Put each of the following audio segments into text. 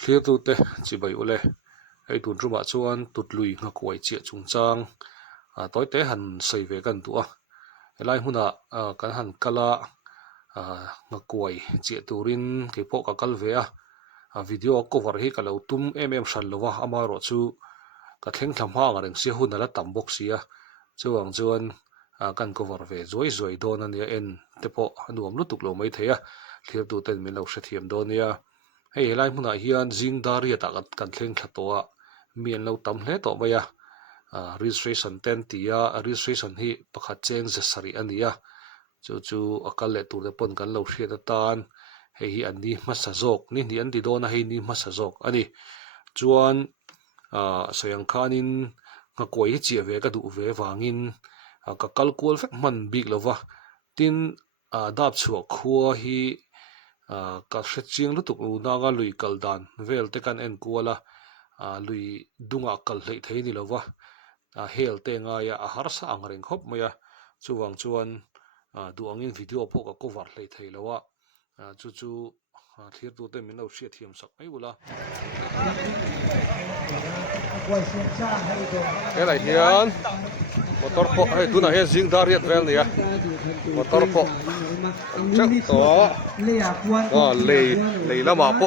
clear tu te chi bai ule ei tun ruma chuan tutlui nga kuai chia chung chang toy te han sei ve kan tu a helai huna kan han kala nga kuai chia turin ke po ka kal ve a video cover hi ka lo tum em hran lowa ama ro chu ka thleng thlam hang reng si hun ala tam box sia chuang chuan kan cover ve zoi don ania en te po anuam lutuk lo mai theia clear tu ten min lo hre thiam don nia hei helai hmunah hian zingdar ria ta kan thleng thla to a mian lo tam hle to mai registration ten tia registration hi pakhat cheng zasari ania chu akal le tur te pon kan lo hriat atan hei hi an ni hmasa zawk ni an ti dona hei ni hmasa zawk ani chuan soyang khanin nga koi hi chia ve ka du ve wangin ka kal kual vek man bik lova tin dap chuak khua hi ka hre chiang lutuk naga lui kal dan vel te kan en kuala lui dunga kal hlei thei ni lova hel te nga ya har sa ang reng khop maya chuwang chuan duangin video po ka cover hlei thei lowa chu clear tu te min lo hriat thiam sak mai ula helai hian motor po ai tuna hian zingdar riat vel nia motor po chắc to lei lama po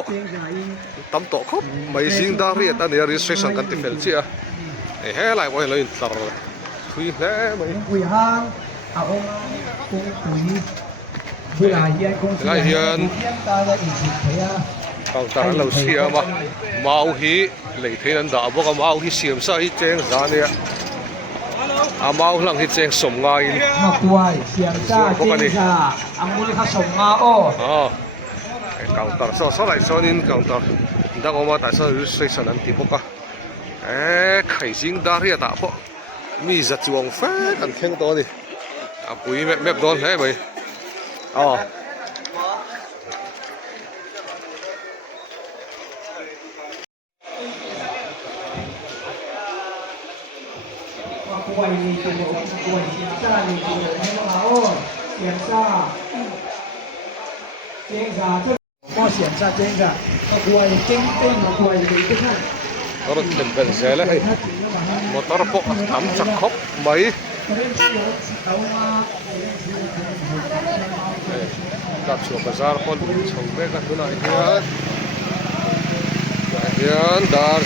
tam to khop mai zingdar riat ani registration kan ti fel chi a helai bo lo in tar thui hle mai quỳ hang ông cũng quỳ bây giờ hiện công ty hiền ta là ý chí thế à tàu ta lâu xia mà mau hi lấy thế nên đã bốc mau hi xiêm sa hi cheng ra nè mau lăng hi cheng sum ngay mà quay xiêm sa cheng sa anh muốn khá sum nga ô tàu ta so lại so nên tàu ta đã có mà tại sao registration anh tìm bốc khai sinh đã riết đã bốc mi giật chuồng phết anh khen to đi bùi mẹp đón thế mày quay đi từ bộ quay xiêm sa đi từ bộ hay là ô xiêm sa cheng sa chứ mua xiêm sa cheng sa quay cheng cheng mà quay thì cái này nó tình gần xe đấy motor po tắm chặt khóc mấy đặt chuột bazar con chồng bé các thứ này hiền dar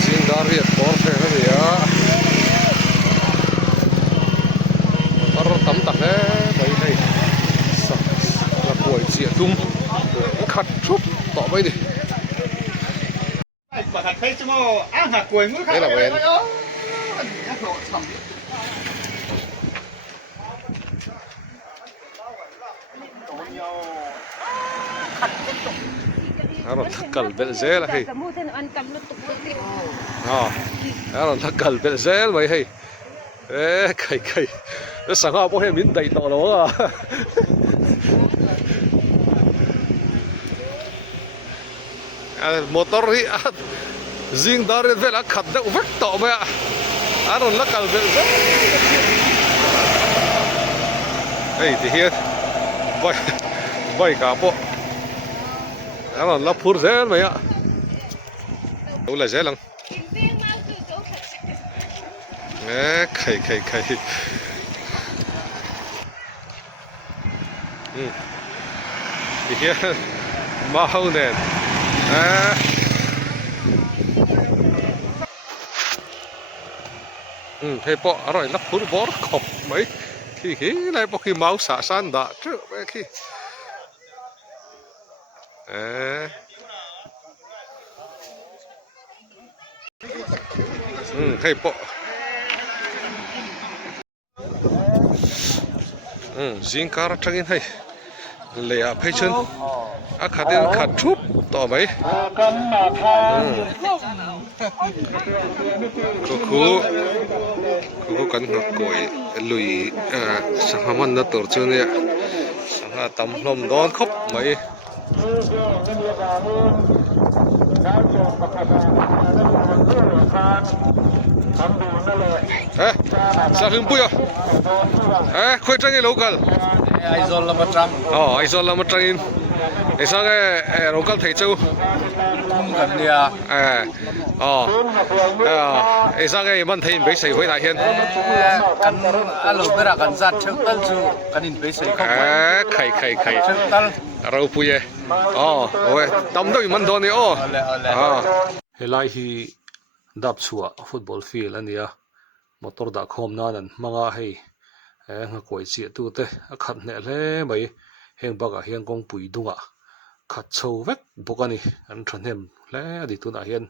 riếttor xe cái gì á motor tắm tạt đấy mấy này là tuổi trẻ tung khát chút tỏ mấy đi đây là bên nó thakal belzel hay nó thakal belzel vậy hay kai nó sang ao bố hem min đầy to đó motor hi zing darit vel a khat deuh vek to mai a ron la kal vel ei ti hian vai ka po a ron la phur zel mai a lo la zelang khai ti hian mau nen hay po rồi lắp phun bó khop mấy khi này po khi máu xả san đã trước mấy khi hay po zing car trăng hay lệ à phải chân khát đến khát chút to mấy cô cần học cội lùi sang ham ăn nó tổ chức nè sang tầm lom đón khóc mấy sao hưng bui khơi trăng cái lâu gần Aizol là 100. Aizol là 100 in. Sao cái local thấy châu thum kan nia ai sang cái mình thấy bị sấy với đại hiền kan alo bera kan zat cheu tal chu kan in pe sei khóc khai cheu tal rau puye ôi tâm đâu mình thôi nè helai hi đạp chùa football field anh nia motor đã khom na nan manga hei nga koi chi tu te khat ne le mai heng baga hian kong pui dunga khat chho vek bokani an thanem le di tu na hian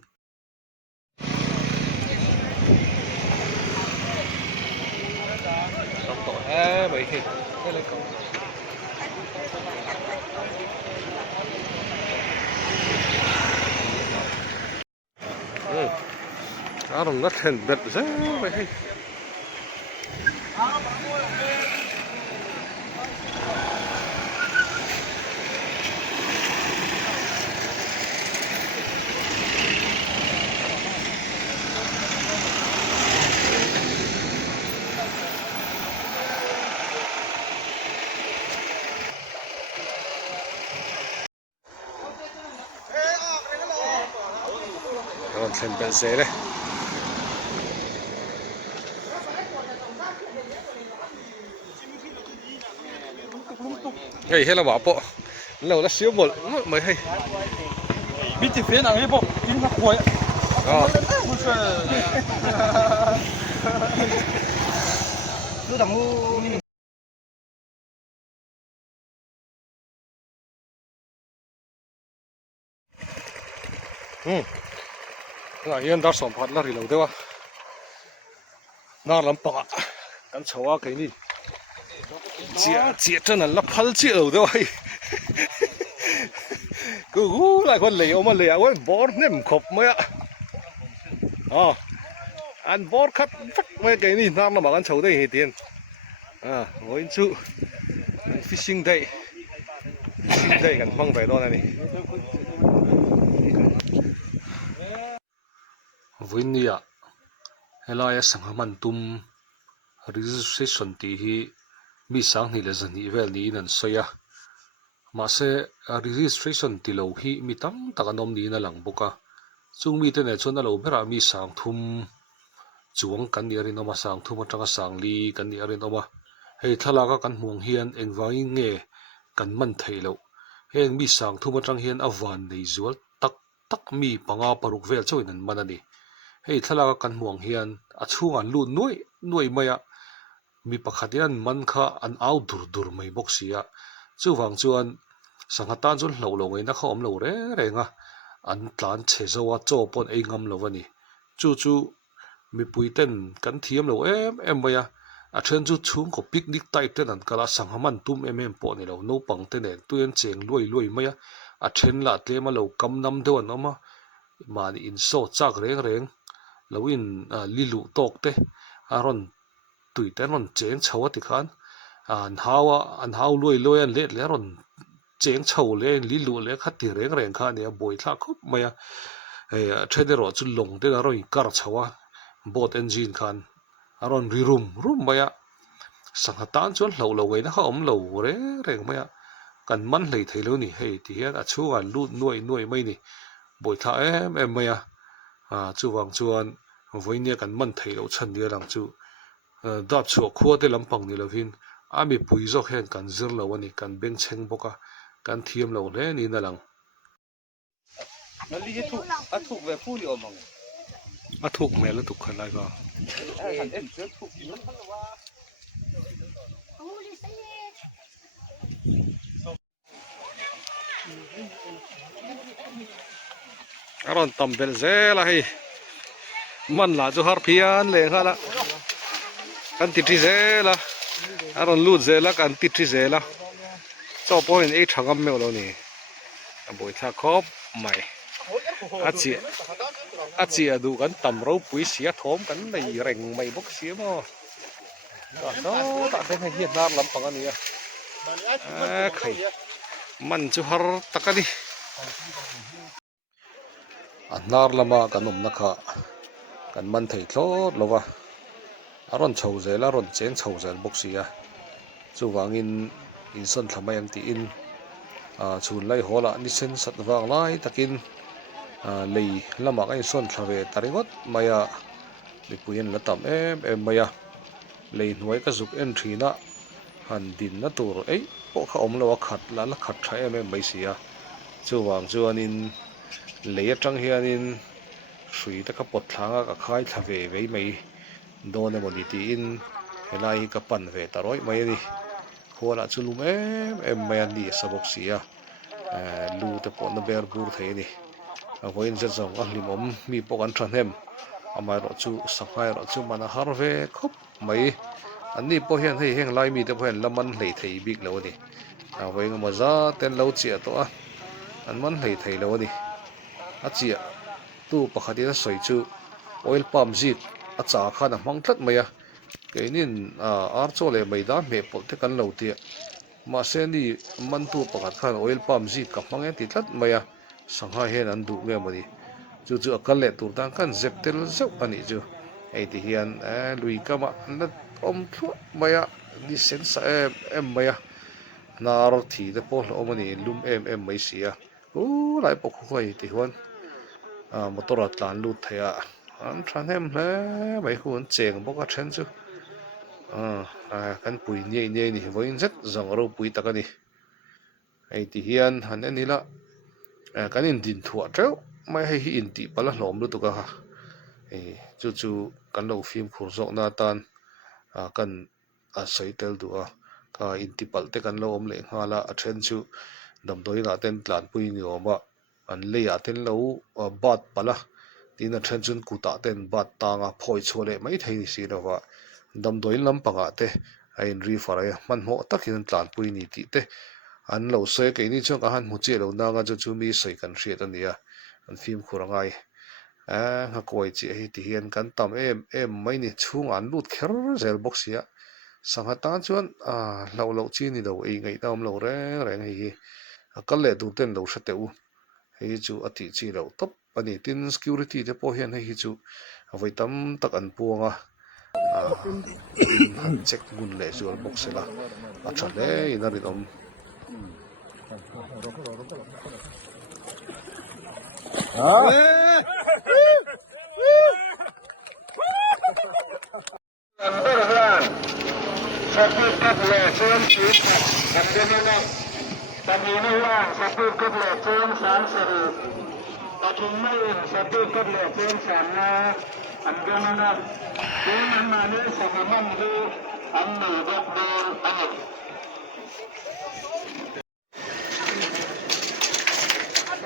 to mai hi le ko Aron not hen bet ze mai hi Aron hen bet ze le hey hello ba po lâu là xíu một mới hay biết thì phía nào ấy bộ in nó quậy nó đằng là hiện đã sản phát là gì lâu đấy à na làm bạc cái cháu cái này chia chân là phal chia lâu đấy à cứ lại con lều mà lều ấy bor nem khop mới à anh bor cắt mấy cái này nam là bảo anh cháu đây hết tiền ngồi chú fishing day cần phong về đó này với nia helai sang man tum registration ti hi mi sang ni le zani vel ni nan soya ma se registration ti lo hi mi tam takanom ni na lang boka chung mi te ne chon na lo bera mi sang thum chuang kan ni rin oma sang thum atanga sang li kan ni rin oma hei thalaka kan muang hian engwai nge kan man thei lo heng mi sang thum atang hian awan nei zual tak mi panga paruk vel choin an manani hei thalaka kan muang hian a chhunga lu nuai maya mi pakhatian man kha an au dur mai bok sia chuwang chuan sanghatan chun hlo ngei na khom lo renga an tlan che zowa chaw pon ei ngam lo wani chu mi puiten kan thiam lo em maya a then chu chung ko picnic type ten an kala sanghaman tum po ni lo no pang te nen tuyen cheng luai maya a then la tlema lo kam nam dewan oma mani in so chak reng lo in lilu tok te aron tui te ron cheng chawa ti khan an hau luai an le ron cheng chau le lilu le khati reng kha ne boi thla khop maya thede ro chu long te ro in kar chawa boat engine khan aron rum maya sanghatan chuan hlo ngei na kha om lo reng maya kan man hlei thei lo ni hei ti hian a chunga lut nuai mai ni boi thla em maya chuwang chuan voinia kan man thei lo chan dia lang chu dap chuak khua te lampang ni lovin ami pui zok hen kan zir lo ani kan beng cheng boka kan thiam lo le ni na lang nó đi thục về phu liệu mà a thuk mel la tuk khalai ga aron tam bel zela hi man la chu har phian le khala kan ti zela aron lut zela kan ti zela cho point ei thangam me lo ni boi tha khop mai achi adu kan tam ro pui sia thom kan nei reng mai bok sia mo đó ta thấy hay hiện nam lắm bằng anh ấy khai man chu har takani anar lama kanom nakha kan man thei thlot lova aron chho zel aron cheng chho zel boxia chu wangin in son thamai am ti in chun lai hola ni sen sat wang lai takin lei lama ka son thave taringot maya mi puyen la tam em maya lei hnuai ka zuk en thina han din na tur ei po kha om lo khat la khat tha em mai sia chuwang chuanin lei atang hianin sui ta ka pot thlanga ka khai thave vei mai done moni ti in helai ka pan ve taroi mai ni khola chulum em mai ani sabok sia lu te po na ber bur thei ni a voin za zong a hlimom mi po kan than hem amai ro chu sanghai ro chu mana har ve khop mai ani po hian hei heng lai mi te po hian laman hlei thei bik lo ni a voin ma za ten lo chia to a an man hlei thei lo ni a chia tu pakhatin soi chu oil palm zit a cha khan a hmang tlat mai a keinin ar chole mai da me pol te kan lo tia ma se ni man tu pakhat khan oil palm zit ka hmang ti tlat mai a sanghai hen an du nge mani chu chu akal le tur dan kan zeptel zeu ani chu ei ti hian lui kama na om thu maya ni sen sa em maya nar thi te po lo mani lum em mai sia lai po khoi ti huan motor atlan lut thaya an than hem hle mai hun cheng boka then chu kan pui nei ni voin zet zong ro pui takani ei ti hian han ani la kan in din thua treu mai hei hi in ti pala hlom lu tu ka ha chu chu kan lo phim khur zok na tan kan sei tel du a ka in ti pal te kan lo om le ngala a then chu dam doi na ten tlan pui ni oma an le ya ten lo bat pala tin a then chun kuta ten bat tanga phoi chole mai thei ni si lo wa dam doi lam panga te a in ri farai man mo takin tlan pui ni ti te an lo se ke ni chong a han mu che lo na nga chu mi sei kan hriat ania an phim khurangai nga koi chi hi ti hian kan tam em mai ni chung an lut kher zel box ya sangha ta chuan lo chi ni lo ei ngai tam lo reng hi kal le du ten lo hra teu hei chu ati chi lo top ani tin security te po hian hei chu avoi tam tak an puanga han check gun le zual box la a thale in a rin om Sabit kat le chen chi an de na tani na wa sabit kat le chen san sari akin mai sabit kat le chen san na an de na tin an ma ne sa man du an ne dak bol an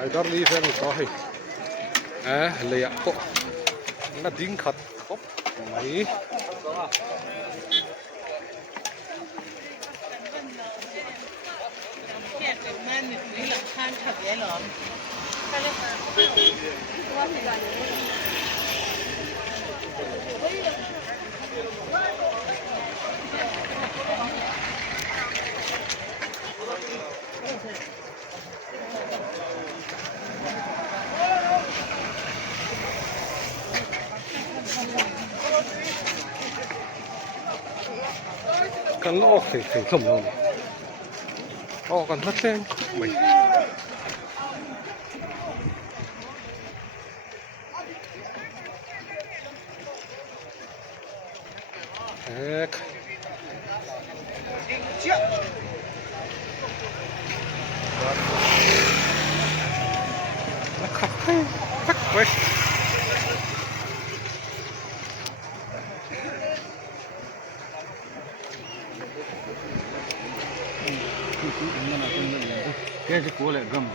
ai dar ni fen ko hai le ya ko na ding khat khop mai kan lo khei khei thom lo kan hlat len mai ek quay cái cố lại gầm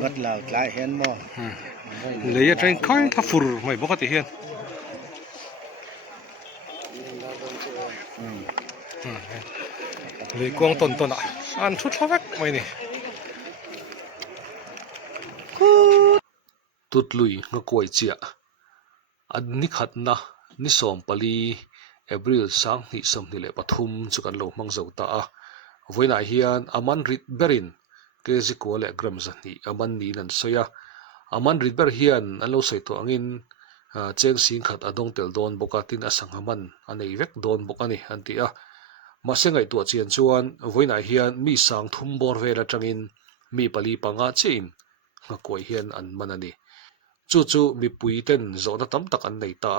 gật là lại hen mò lấy trên coi thà phur mày bóc cái hiền lấy quang tồn ạ ăn chút thao vắt mày nè tụt lùi ngã quậy chia anh ní khát na ní sòm pali April sang ni som ni le pathum chu kan lo mang zo ta a voina hian aman rit berin ke ziko le gram zani aman ni nan soya aman rit ber hian an lo sei to angin cheng sing khat adong tel don boka tin asang haman anei vek don bok ani an ti a ma sengai to chian chuan voina hian mi sang thum bor vela tangin mi pali panga chin nga koi hian an man ani chu mi pui ten zona tam tak an nei ta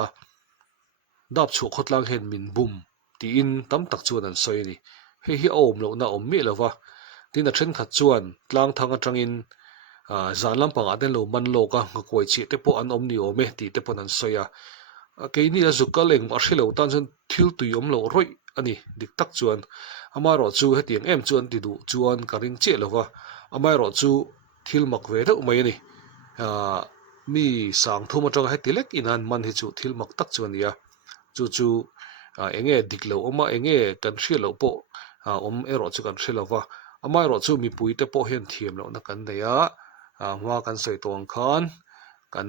dap chu khotlang hen min bum ti in tam tak chuan an soi ni hi om lo na om mi lova tin a then khat chuan tlang thang atangin zan lampang aten lo man lo ka nga koi chi te po an om ni ome ti te pon an soya ke ni a zukal eng a hrilo tan chen thil tui om lo roi ani dik tak chuan amai ro chu hetiang em chuan ti du chuan ka ring che lova amai ro chu thil mak ve deuh mai ani mi sang thum atang he tilek inan man hi chu thil mak tak chuan nia chu enge diklo oma enge kan hrialo po om ero chu kan hrilova amai ro chu mi pui te po hian thiam lo na kan neya ngwa kan soi tawng khan kan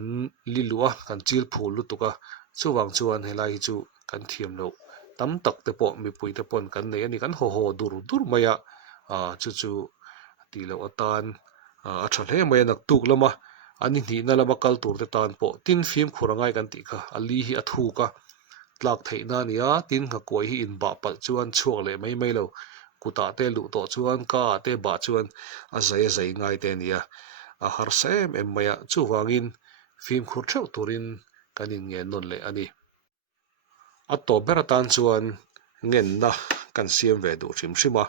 lilua kan chil phul lutuka chuwang chuan helai hi chu kan thiam lo tam tak te po mi pui te pon kan nei ani kan ho dur maya chu ti lo atan a tha hle mai nak tuk lama ani ni na lama kal tur te tan po tin phim khurangai kan ti kha ali hi athu ka tlak theina nia tin nga koi hi in ba pal chuan chuak le mai lo kuta te lu to chuan ka te ba chuan a zai ngai te nia a har sem em maya chu wangin phim khur theu turin kanin nge non le ani a to beratan chuan ngen na kan siam ve du hrimhrim a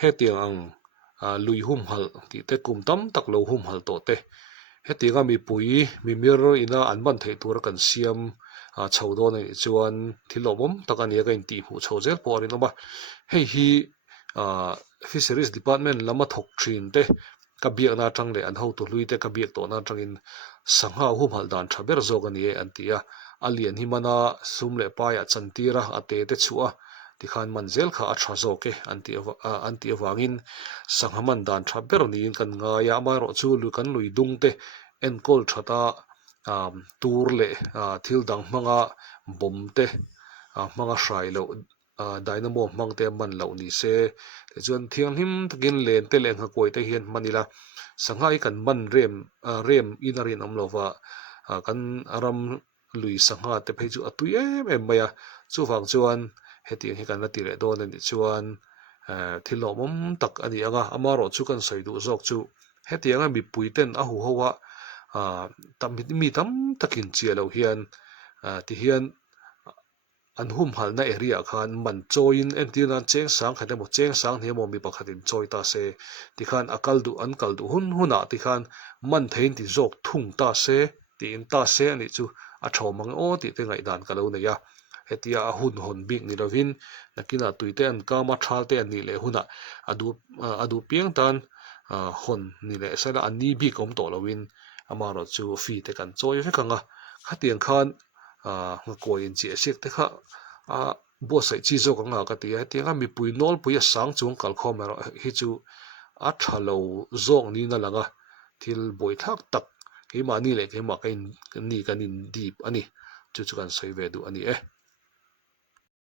hetiang ang lui hum hal ti te kum tam tak lo hum hal to te hetianga mi pui mi mir ina an man thei tur kan siam chho do nei chuan thilomom takania ka in ti hu chho zel po rin oma hei hi fisheries department lama thok thin te ka biak na tang le an ho tu lui te ka biak to na tangin sangha hum hal dan thaber zog ani an tia alian hi mana sum le pa ya chantira ate te chua ti khan manzel kha a tha zo ke an ti awangin sanghaman dan thaber ni kan nga ya ma ro chu lu kan lui dung te en kol thata tur le thil dang manga bom te manga hrai lo dynamo mang te man lo ni se chuan thiang him takin len te leng ha koi te hian manila sanghai kan man rem inarin amlova kan aram lui sangha te phei chu atui em maya chu wang chuan hetiang hi kan la ti le don ani chuan thilomom tak ani anga amaro chu kan soi du zok chu hetianga mi puiten a hu howa mi tam takin chialo hian ti hian an hum hal na area khan man choin entina cheng sang khate mo cheng sang he mo mi pakhatin choi ta se ti khan akal du an kal du huna ti khan man thein ti zok thung ta se ti in ta se ani chu a thomang o ti te ngai dan kalo ne ya hetia a hun hon bik ni lovin nakina tuite an kama thal te ani le huna adu piang tan hon ni le sala ani bi kom to lovin amaro chu fi te kan choi fe kanga khatiang khan nga koi in chi sik te kha bo sai chi zo ka nga ka ti ha tianga mi pui nol pui sang chung kal khom ro hi chu a thalo zong ni na langa thil boi thak tak ke ma ni le ke ma kain ni kanin deep ani chu kan soi ve du ani